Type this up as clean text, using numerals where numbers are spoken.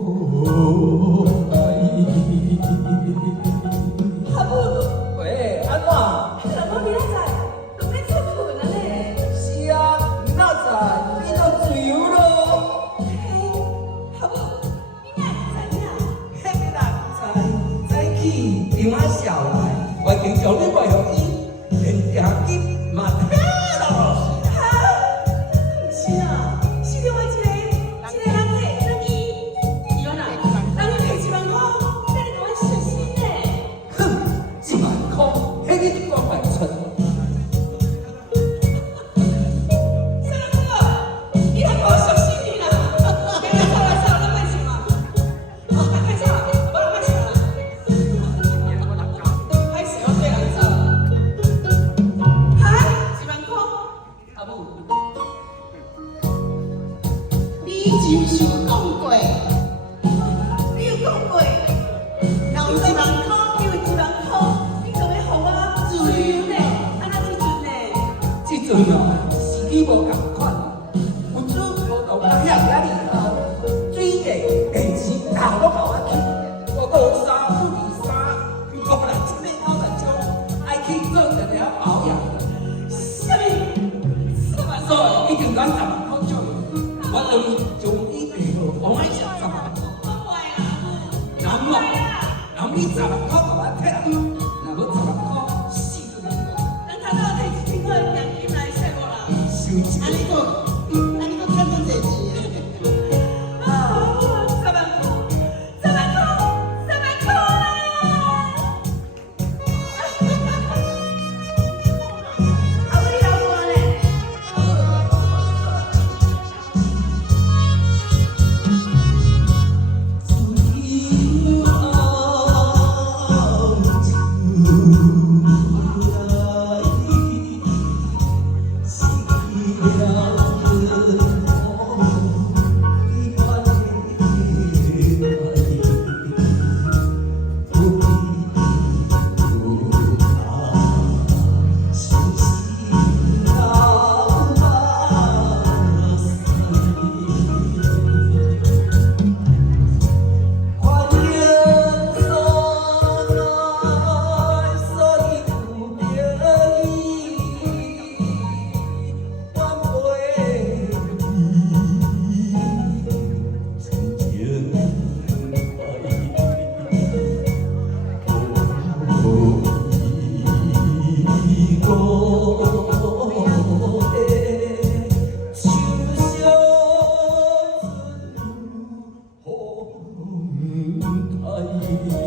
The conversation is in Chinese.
阿母，喂，安怎？人我明仔载都要出困了呢。是啊，明仔载你就自由咯。嘿，阿母，你哪会知影？迄人早起张阿笑来，我已经将你卖互伊，连定金嘛退咯。不是啊，是另外一个人摕生意，伊讲啦，人摕1万块，这个我实心呢。哼，1万块，迄你一光卖出。啥人讲？你来给我小心点啦！别来吵来吵，咱卖钱嘛。哦，卖吵，无人卖钱啦。歹势，我对人吵。哈？1万块？阿母，你真是有讲过，你有讲过，若有1万块，你有1万块，你就要互我自由呢？安那即阵呢？即阵哦，时机无共款，有主无同我遐尔厉害，水电、电池头拢互我去，我搁有衫不离衫，国内一面口来冲，爱去做一个保养，什么？所以一定阮10万块左右，我等于从伊地号往外下10万块，我坏啦！然后你10万块互我摕落，若无10万块死都免讲，等头到摕1千块现金来说无啦？收钱。安尼个，安尼个赚真侪钱。啊，10万块，10万块，10万块啦！啊，我你老婆呢？风台。